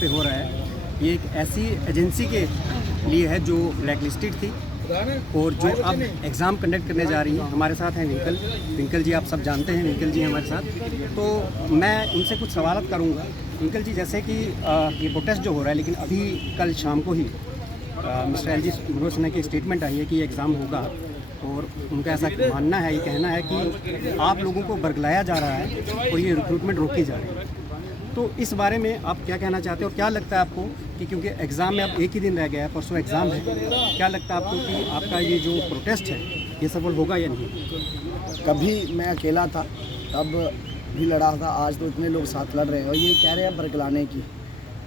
पे हो रहा है ये एक ऐसी एजेंसी के लिए है जो ब्लैक लिस्टेड थी और जो अब एग्ज़ाम कंडक्ट करने जा रही है। हमारे साथ हैं विंकल जी, आप सब जानते हैं विंकल जी हमारे साथ। तो मैं उनसे कुछ सवाल करूंगा। विंकल जी, जैसे कि ये प्रोटेस्ट जो हो रहा है, लेकिन अभी कल शाम को ही mister L G Manoj Sinha की स्टेटमेंट आई है कि ये एग्ज़ाम होगा और उनका ऐसा मानना है, ये कहना है कि आप लोगों को बरगलाया जा रहा है और ये रिक्रूटमेंट रोकी जा रही है। तो इस बारे में आप क्या कहना चाहते हो और क्या लगता है आपको कि क्योंकि एग्ज़ाम में अब एक ही दिन रह गया है, परसों एग्ज़ाम है, क्या लगता है आपको कि आपका ये जो प्रोटेस्ट है ये सफल होगा या नहीं? कभी मैं अकेला था तब भी लड़ा था, आज तो इतने लोग साथ लड़ रहे हैं और ये कह रहे हैं बरगलाने की।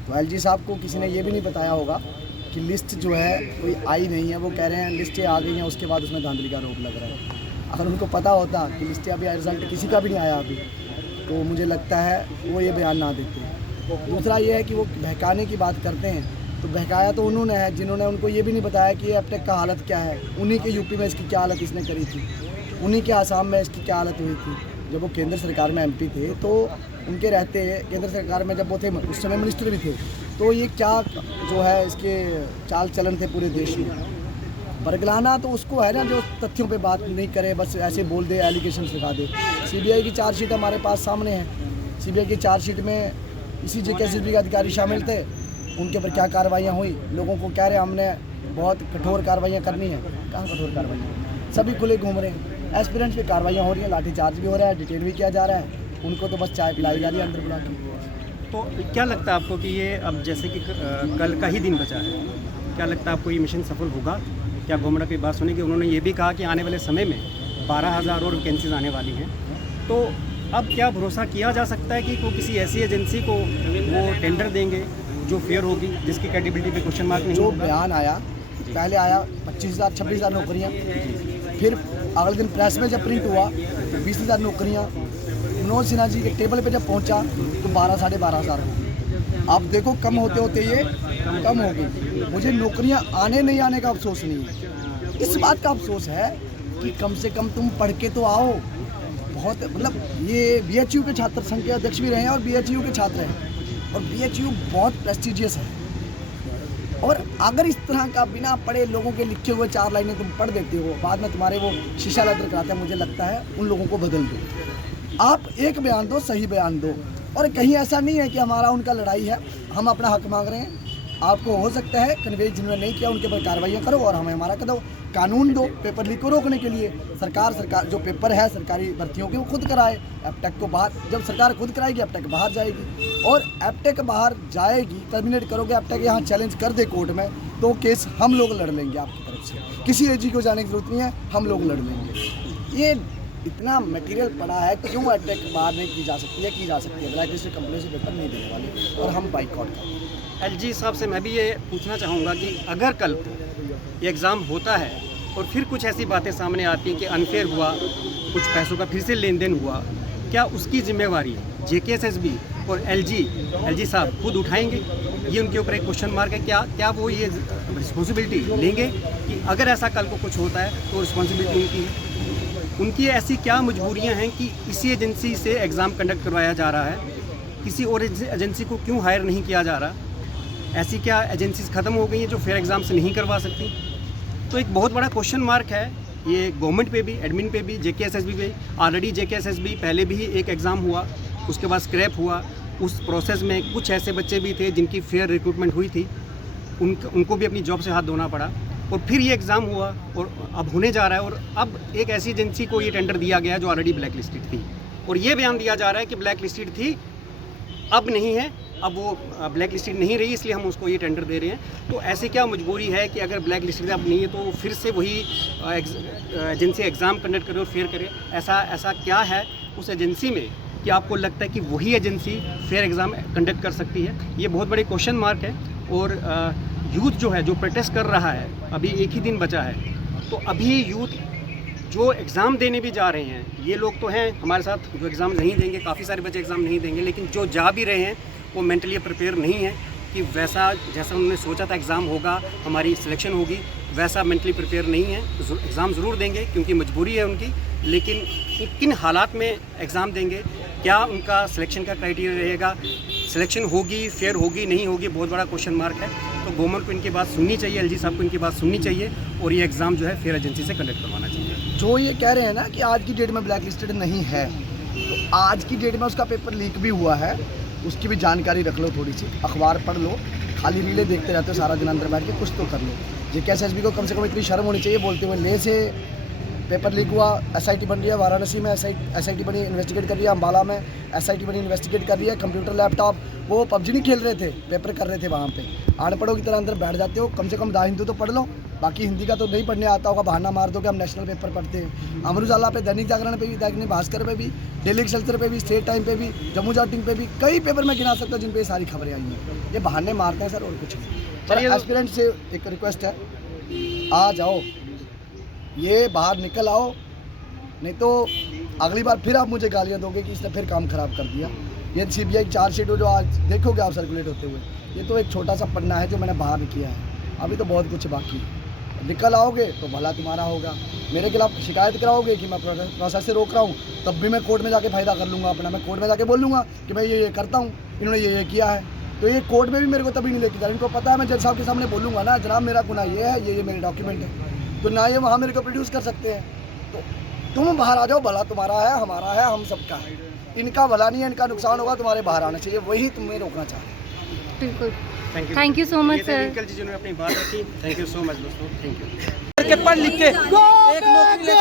तो एल जी साहब को किसी ने ये भी नहीं बताया होगा कि लिस्ट जो है कोई आई नहीं है। वो कह रहे हैं लिस्टें आ गई हैं, उसके बाद उसमें धांधली का आरोप लग रहा है। अगर उनको पता होता कि लिस्टें अभी रिजल्ट किसी का भी नहीं आया अभी, तो मुझे लगता है वो ये बयान ना देते। दूसरा ये है कि वो बहकाने की बात करते हैं, तो बहकाया तो उन्होंने है जिन्होंने उनको ये भी नहीं बताया कि एपटेक का हालत क्या है। उन्हीं के यूपी में इसकी क्या हालत इसने करी थी, उन्हीं के आसाम में इसकी क्या हालत हुई थी। जब वो केंद्र सरकार में एमपी थे तो उनके रहते केंद्र सरकार में जब वो थे, उस समय मिनिस्टर भी थे, तो ये क्या जो है इसके चाल चलन थे पूरे देश में। बरगलाना तो उसको है ना जो तथ्यों पे बात नहीं करे, बस ऐसे बोल दे, एलिगेशन लगा दे। सीबीआई की चार्जशीट हमारे पास सामने है। सीबीआई की चार्जशीट में इसी जेकेएसएसबी के अधिकारी शामिल थे, उनके ऊपर क्या कार्रवाइयाँ हुई। लोगों को कह रहे हमने बहुत कठोर कार्रवाइयाँ करनी है, कहाँ कठोर कार्रवाइयाँ, सभी खुले घूम रहे हैं। एस्पिरेंट्स पे कार्रवाइयाँ हो रही हैं, लाठीचार्ज भी हो रहा है, डिटेन भी किया जा रहा है, उनको तो बस चाय पिलाई जा रही है अंदर बुला के। तो क्या लगता है आपको कि ये अब जैसे कि कल का ही दिन बचा है, क्या लगता है आपको ये मिशन सफल होगा? क्या गवर्नमेंट की बात सुनी कि उन्होंने ये भी कहा कि आने वाले समय में 12,000 और वैकेंसीज आने वाली हैं, तो अब क्या भरोसा किया जा सकता है कि वो किसी ऐसी एजेंसी को वो टेंडर देंगे जो फेयर होगी, जिसकी क्रेडिबिलिटी पे क्वेश्चन मार्क नहीं जो होगा? बयान आया पहले आया 25,000 26,000 नौकरियाँ, फिर अगले दिन प्रेस में जब प्रिंट हुआ तो 20,000 नौकरियाँ। मनोज सिन्हा जी के टेबल पे जब पहुंचा तो 12 साढ़े 12,000 हो गई। अब देखो कम होते होते ये कम हो गई। मुझे नौकरियां आने नहीं आने का अफसोस नहीं है, इस बात का अफसोस है कि कम से कम तुम पढ़ के तो आओ। बहुत मतलब ये बीएचयू के छात्र संघ के अध्यक्ष भी रहे हैं और बीएचयू के छात्र हैं, और बीएचयू बहुत प्रेस्टिजियस है। और अगर इस तरह का बिना पढ़े लोगों के लिखे हुए 4 लाइनें तुम पढ़ देते हो, बाद में तुम्हारे वो शीशा लेटर कराते हैं, मुझे लगता है उन लोगों को बदल दो। आप एक बयान दो, सही बयान दो, और कहीं ऐसा नहीं है कि हमारा उनका लड़ाई है, हम अपना हक मांग रहे हैं। आपको हो सकता है कन्वे जिन्होंने नहीं किया उनके पर कार्रवाइयाँ करो और हमें हमारा करो। कानून दो पेपर लीक को रोकने के लिए। सरकार जो पेपर है सरकारी भर्तियों के वो खुद कराए, एपटेक को बाहर, जब सरकार खुद कराएगी एपटेक बाहर जाएगी, और एपटेक बाहर जाएगी, टर्मिनेट करोगे, एपटेक यहाँ चैलेंज कर दे कोर्ट में, तो केस हम लोग लड़ लेंगे आपकी तरफ से। किसी एजी को जाने की जरूरत नहीं है, हम लोग लड़ लेंगे। ये इतना मटेरियल पड़ा है, क्यों एपटेक बाहर नहीं की जा सकती है? की जा सकती है, ब्लैक लिस्ट कंपनी से पेपर नहीं देने वाले, और हम बाइकआउट करेंगे। एलजी साहब से मैं भी ये पूछना चाहूँगा कि अगर कल ये एग्ज़ाम होता है और फिर कुछ ऐसी बातें सामने आती हैं कि अनफेयर हुआ, कुछ पैसों का फिर से लेन देन हुआ, क्या उसकी जिम्मेवारी जेकेएसएसबी और एलजी साहब खुद उठाएंगे? ये उनके ऊपर एक क्वेश्चन मार्क है। क्या वो ये रिस्पॉन्सिबिलिटी लेंगे कि अगर ऐसा कल को कुछ होता है तो रिस्पॉन्सिबिलिटी उनकी है? उनकी ऐसी क्या मजबूरियां हैं कि इसी एजेंसी से एग्ज़ाम कंडक्ट करवाया जा रहा है, किसी और एजेंसी को क्यों हायर नहीं किया जा रहा? ऐसी क्या एजेंसीज ख़त्म हो गई हैं जो फेयर एग्ज़ाम से नहीं करवा सकती? तो एक बहुत बड़ा क्वेश्चन मार्क है ये गवर्नमेंट पे भी, एडमिन पे भी, जेकेएसएसबी पे। ऑलरेडी जेकेएसएसबी पहले भी एक एग्ज़ाम हुआ, उसके बाद स्क्रैप हुआ। उस प्रोसेस में कुछ ऐसे बच्चे भी थे जिनकी फेयर रिक्रूटमेंट हुई थी, उनको भी अपनी जॉब से हाथ धोना पड़ा, और फिर ये एग्ज़ाम हुआ और अब होने जा रहा है। और अब एक ऐसी एजेंसी को ये टेंडर दिया गया जो ऑलरेडी ब्लैक लिस्टेड थी, और ये बयान दिया जा रहा है कि ब्लैक लिस्टेड थी, अब नहीं है, अब वो ब्लैक लिस्टेड नहीं रही, इसलिए हम उसको ये टेंडर दे रहे हैं। तो ऐसे क्या मजबूरी है कि अगर ब्लैक लिस्टेड अब नहीं है तो फिर से वही एजेंसी एग्ज़ाम कंडक्ट करे और फेयर करे? ऐसा क्या है उस एजेंसी में कि आपको लगता है कि वही एजेंसी फेयर एग्ज़ाम कंडक्ट कर सकती है? ये बहुत बड़े क्वेश्चन मार्क है। और यूथ जो है, जो प्रोटेस्ट कर रहा है, अभी एक ही दिन बचा है, तो अभी यूथ जो एग्ज़ाम देने भी जा रहे हैं, ये लोग तो हैं हमारे साथ जो एग्ज़ाम नहीं देंगे, काफ़ी सारे बच्चे एग्ज़ाम नहीं देंगे, लेकिन जो जा भी रहे हैं वो मेंटली प्रिपेयर नहीं है कि वैसा जैसा उन्होंने सोचा था एग्ज़ाम होगा, हमारी सिलेक्शन होगी, वैसा मेंटली प्रिपेयर नहीं है। एग्ज़ाम ज़रूर देंगे क्योंकि मजबूरी है उनकी, लेकिन किन हालात में एग्ज़ाम देंगे, क्या उनका सिलेक्शन का क्राइटेरिया रहेगा, सिलेक्शन होगी, फेयर होगी, नहीं होगी, बहुत बड़ा क्वेश्चन मार्क है। तो गवर्नमेंट को इनकी बात सुननी चाहिए, एलजी साहब को इनकी बात सुननी चाहिए और ये एग्ज़ाम जो है फेयर एजेंसी से कंडक्ट करवाना चाहिए। जो ये कह रहे हैं ना कि आज की डेट में ब्लैक लिस्टेड नहीं है, तो आज की डेट में उसका पेपर लीक भी हुआ है, उसकी भी जानकारी रख लो, थोड़ी सी अखबार पढ़ लो। खाली रीलें देखते रहते हो सारा दिन अंदर बैठ के, कुछ तो कर लो। JKSSB को कम से कम इतनी शर्म होनी चाहिए बोलते हुए, ले से पेपर लीक हुआ, SIT बन रही है, वाराणसी में SIT बनी, इन्वेस्टिगेट कर रही है, अम्बाला में SIT बनी, इन्वेस्टिगेट कर रही है। कंप्यूटर लैपटॉप, वो PUBG नहीं खेल रहे थे, पेपर कर रहे थे वहाँ पे। अनपढ़ों की तरह अंदर बैठ जाते हो, कम से कम दा हिंदू तो पढ़ लो। बाकी हिंदी का तो नहीं पढ़ने आता होगा, बहाना मार दो कि हम नेशनल पेपर पढ़ते हैं। अमर उजाला पे, दैनिक जागरण पे भी, दैनिक भास्कर पे भी, डेली एक्सेलसियर पे भी, स्टेट टाइम पे भी, जम्मू जाटिंग पे भी, कई पेपर में गिना सकता हूँ जिन पे ये सारी खबरें आई हैं। ये बहाने मारते हैं सर, और कुछ नहीं। चलिए, पर एस्पिरेंट से एक रिक्वेस्ट है, आ जाओ, ये बाहर निकल आओ, नहीं तो अगली बार फिर आप मुझे गालियाँ दोगे कि इसने फिर काम ख़राब कर दिया। ये CBI चार्जशीट जो आज देखोगे आप सर्कुलेट होते हुए, ये तो एक छोटा सा पन्ना है जो मैंने बाहर किया है, अभी तो बहुत कुछ बाकी है। निकल आओगे तो भला तुम्हारा होगा। मेरे खिलाफ शिकायत कराओगे कि मैं प्रोसेस से रोक रहा हूँ, तब भी मैं कोर्ट में जाके फ़ायदा कर लूँगा अपना। मैं कोर्ट में जाके बोल लूँगा कि मैं ये करता हूँ, इन्होंने ये किया है, तो ये कोर्ट में भी मेरे को तभी नहीं लेके जा रहे। इनको पता है मैं जज साहब के सामने बोलूँगा ना, जनाब मेरा गुनाह ये है, ये मेरे डॉक्यूमेंट है, तो ना ये वहाँ मेरे को प्रोड्यूस कर सकते हैं। तो तुम बाहर आ जाओ, भला तुम्हारा है, हमारा है, हम सबका है। इनका भला नहीं है, इनका नुकसान होगा, तुम्हारे बाहर आना चाहिए, वही तुम्हें रोकना चाहते हैं। बिल्कुल, थैंक यू सो मच ये थे सर। विंकल जी जिन्होंने अपनी बात रखी। थैंक यू सो मच दोस्तों, थैंक यू। करके पढ़ लिख के एक नौकरी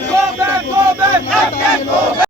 go back